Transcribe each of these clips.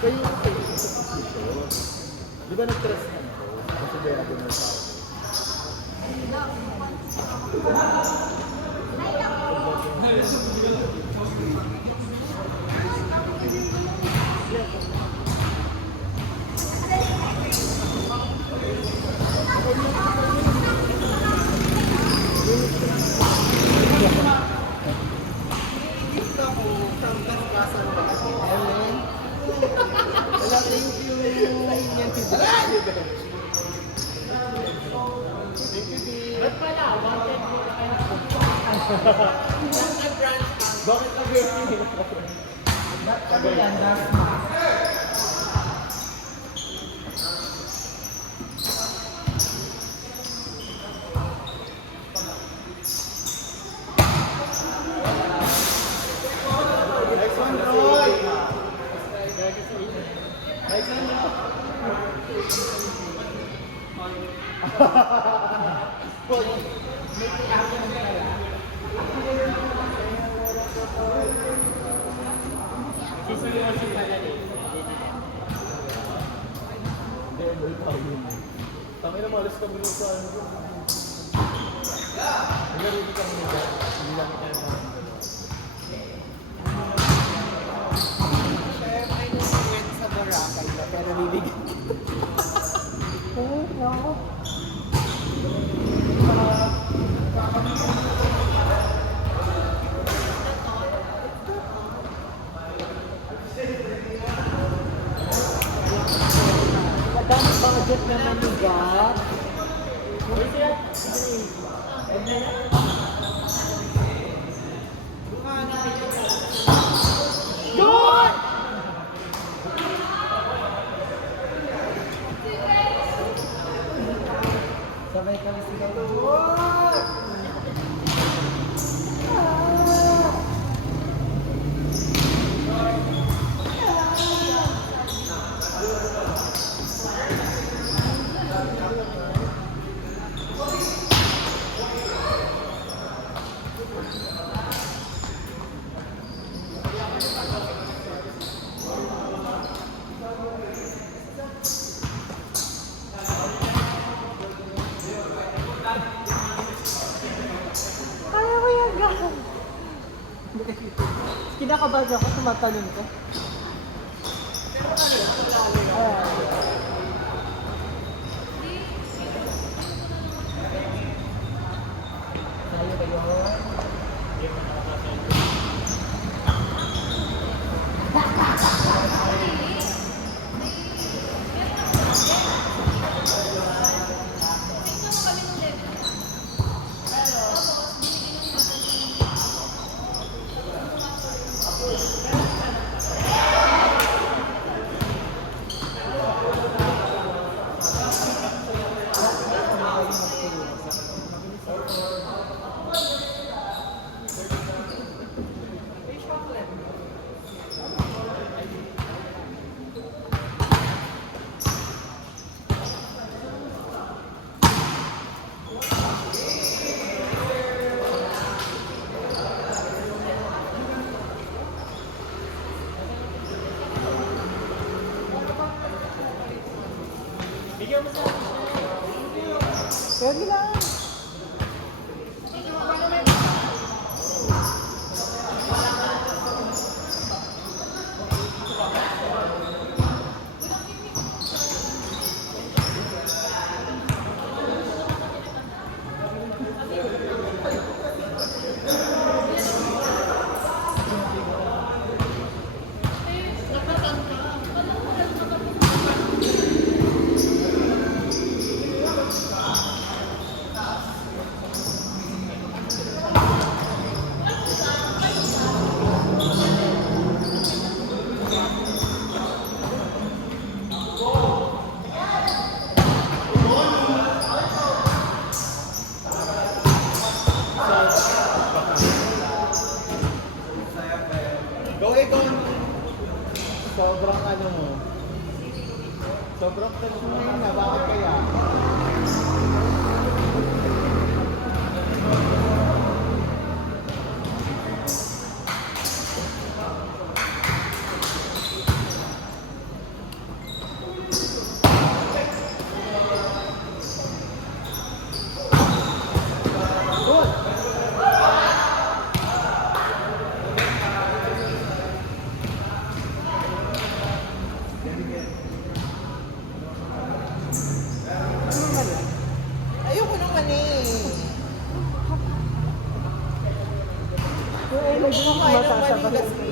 Kayo yung kayo sa position. Di ba nag-trust na ako? Kasi dahil ako ng tao. Bakit again? Ano yan? Next one, Roy! Next one, Tangina malas ka muna sa ano ko. Nagarinig kami nila. Hindi lang kita yung mga May nungwet sa Boracay na pero bibigyan. Oo, wow. Madami budget naman ni God. Yun! Sabay kami sigaw. Kaya mo yan, God. Kinakabahan ako, tumatalon ko. Tayo ba yun? Pwede lang. Sobrang ano mo. Sobrang tanong na, bakit kaya? Ano naman yan? Ayoko naman eh. Yung energy mo Kumain ng mani masasabay. kasi.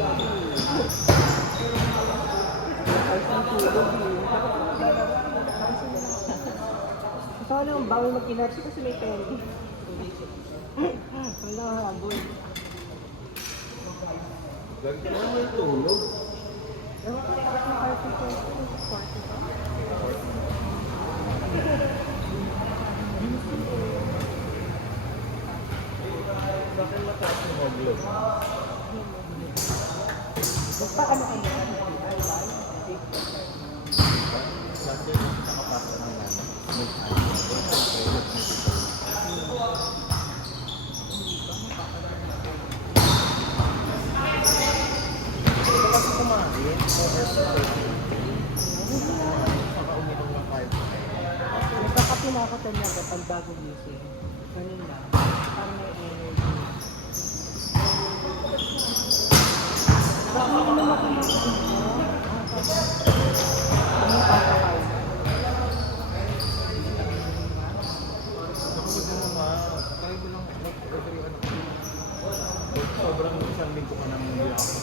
Ay, ang tulog eh. Sana ang bawal mag-energy kasi may penny. Wala, habol. Ganda naman may tulog. Ewan ko, bakit na party ko? Party ko? Bakit mataas yung hoglog? Basta ano ka na? Last year, nakapasok na namin. May ito kasi kumain, 4 hours na 30. Saka uminom ng 5. Nagkakape na ako talaga pag bago gising. Ganun lang. Parang may energy. Bakit hindi naman ako ano papakain? Nakapag na naman, try mo lang every ano. Sobrang isang linggo ka nang hindi ako sa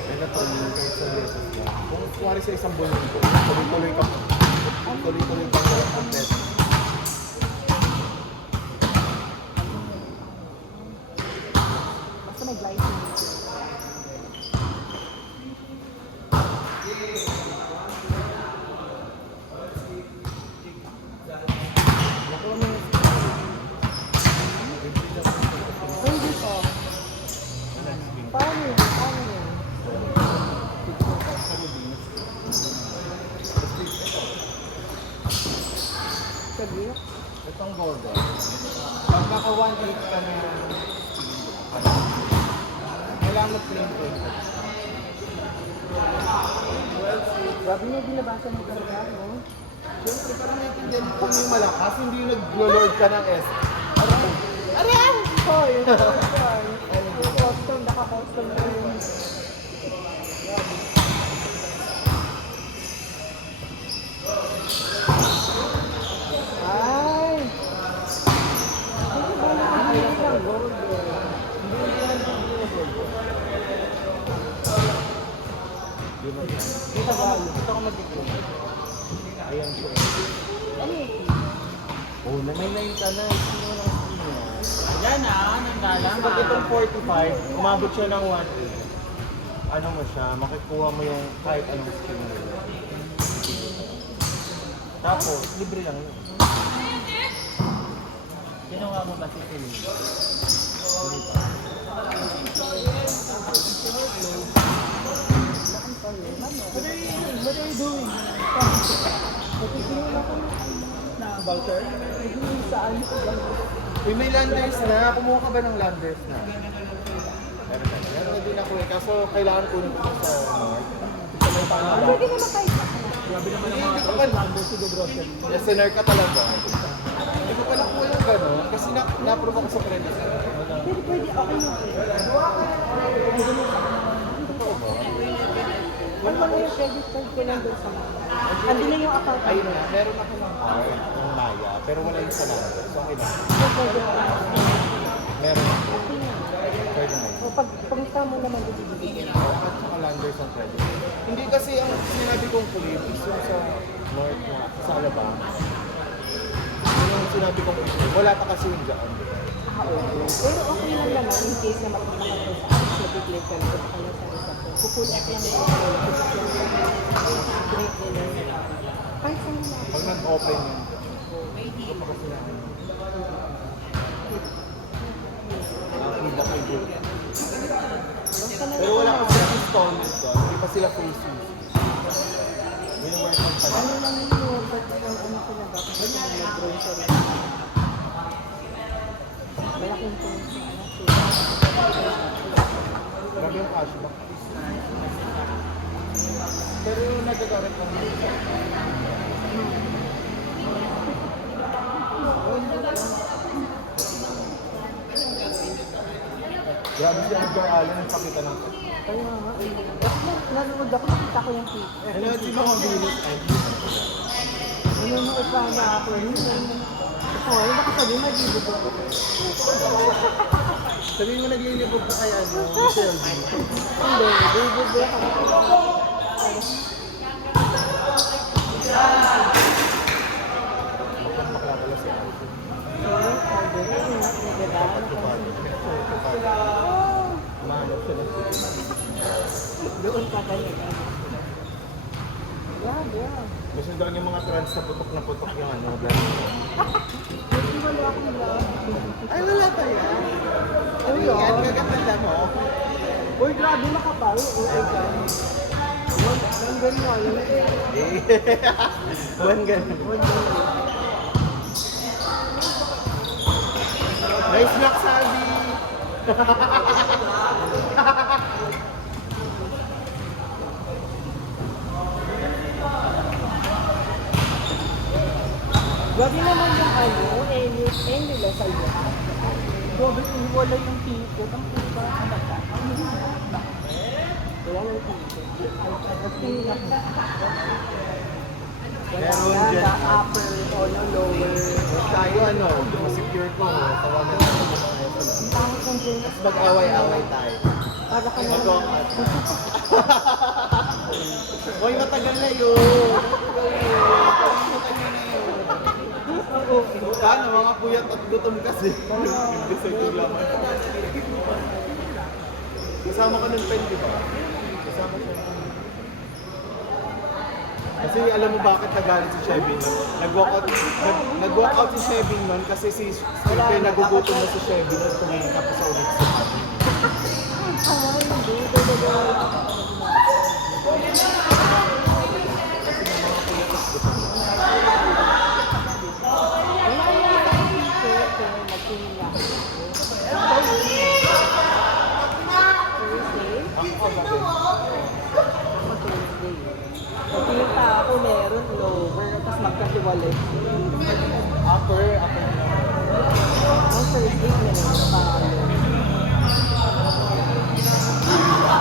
kaya na to, kahit sa beses mo. Kung kuwari sa isang buwan ko, tuloy-tuloy ka complete. Basta may glycine. Nakuha mo yung Ay, dito. Paano yun? Paano yun? Saglit. itong Gorgon. Pag naka 1.8 ka na kailangan mo plain plain. Grabe niya binabasa mo talaga, no? Siyempre, parang naiintindihan mo kung yung malakas, hindi yung nag-lord ka ng S. Ariyan! Hoy! Yung custom, naka-custom na yun. Ay! Hindi ba nakahili ng gold eh? Yun ang Dito ba? Dito ako mag-iklog. Ayan po. Ano yun? Oh, na may 9 ka na. Sino mo lang sino? Yan ah, naglalang Kasi pag itong 45, umabot siya ng 1.8. Ano mo siya, makikuha mo yung kahit anong skin mo. Tapos, libre lang yun. Ginawa mo ba si Phil? What are you doing? Nakikinig ako Na voucher? ng saan? Uy, may landers na. Kumuha ka ba ng landers na? Meron na din ako eh. Kaso kailangan ko nito sa north. Sa may pangalan. Pwede naman tayo sa Grabe naman ang mga landers to the grocery. Listener ka talaga. Hindi ko pala kuha yung gano'n. Kasi na-approve ako sa credit. Pwede, okay mo. Totoo ba? Ano ba yung credit card ko lang doon sa mga? Andi na yung account. Ayun na, meron ako ng card, ng Maya, pero wala yung sa landers. So, okay lang. Pwede ka. Meron ako. Okay na. Pwede na yun. O pag mo naman bibigyan. At saka landers ang credit. Hindi kasi ang sinabi kong kulit is yung sa north na sa Alabama. Yung sinabi kong kulit, wala pa kasi yung dyan. Pero okay lang naman in case na makita ka doon sa apps na bigay ka lang sa kanya sa reception. Kukulit lang yung break nila. Kahit sa mga. Pag nag-open yun, hindi pa kasi namin. Nakakita ko yung Basta na pero wala pa sila installment doon. Hindi pa sila full season. Minimum pa ano pala. lang yun, but yung ano sila dapat sa mga grocery. Malaking po. Grabe yung cashback. Pero yung nagagamit ko nila. Grabe si Edgar Allan nagpakita ng Kaya nga, nanonood ako, nakita ko yung clip. Ano, si mga Venus and Nanonood pa na ako yun. Ito, ay baka sabi magigibog ako. sabihin mo naglilibog ka kaya ano, Michelle B. Hindi, bibigay ako. Bakla pala si Alvin. Tupad. Tupad. Mahanap siya ng Doon pa kayo. Yeah. Gusto daw yung mga trans na putok yung ano, dahil. Hindi wala akong vlog. Ay, wala pa yan. Ano yan? Gaganda mo. Uy, grabe makapal. Oh my God. Nanggan mo, alam mo. Buwan ganun. Nice luck, Salvi! Grabe naman yung ano, nila sa iyo. Grabe, wala yung tito. Ang puta. Wala yung tito. Meron Yan, dyan. the upper o no lower. Tayo ano, masecure ko. Tawagan mo naman tayo. Ang pangit ng dyan. Tapos mag-away-away tayo. Para ka naman. Mag-walkout. Hoy, matagal na yun. Paano, mga puyat at gutom kasi. Gusto ko laman. Kasama ko ng pen, di ba? Kasama siya. Kasi alam mo bakit nagalit si Shevin nun? Nag-walkout si Shevin nun kasi si Stipe nagugutom na si Shevin at tumingin ka pa sa ulit sa akin. Ay, hindi. Talaga. Wala yung tito. Pero nagsimula ako. Thursday? Thursday. Pagkita ako meron lower, tapos magkasiwalay. Upper na. Ang Thursday meron pa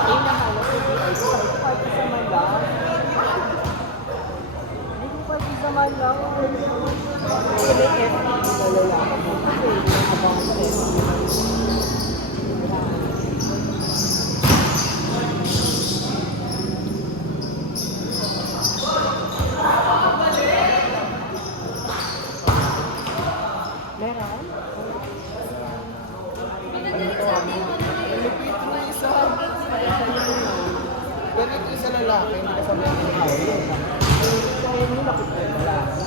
ay nahanap ko di ay party sa Manila. Hindi ko party sa Manila. Kasi may FT na lalaki. Kasi yung abang sa FT. Meron? Malupit mo isa. Ganito isa lalaki, hindi ka sabihin ng house. Kaya nyo nakita yung lalaki.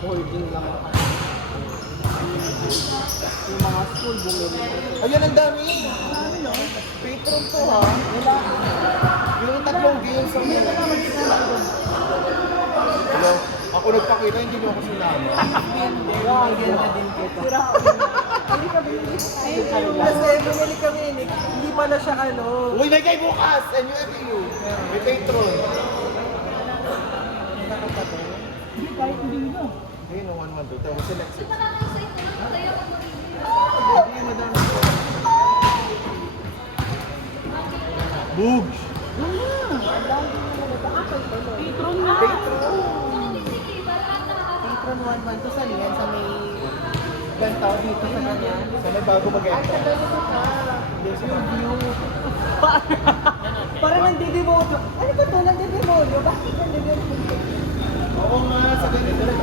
Holding lang ako. Yung mga school bumili. Ayan, ang dami. Patron to ha. Lalaki. Yung tatlong games ang Hindi ka naman sinalaman. Hello? Ako nagpakita, hindi niyo ako sinama. Ganda din kita. Hindi ka binili. Kasi bumili kami, hindi pala siya ano. Uy, may kay bukas! NUFU. May patron. Hindi, kahit hindi na. Ayun, no, 1 month. Ito, select 6. Bugs! Ang dami din na nag-aakal ko. Patron na. Patron 1 to sa liyan, sa may ganito dito sa kanya. Sa may bago Ay, mag-enter. tagal ko ka. Hindi, sa mga view. Parang nandidemonyo. Ano ba ito? Nandidemonyo? Bakit nandidemonyo? Oo nga, sa ganito na.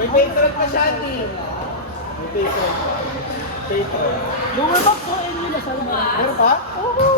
May patron pa siya, Andy. May patron. Patron. Bumabak ko, eh, nila sa mga. Meron pa? Oo.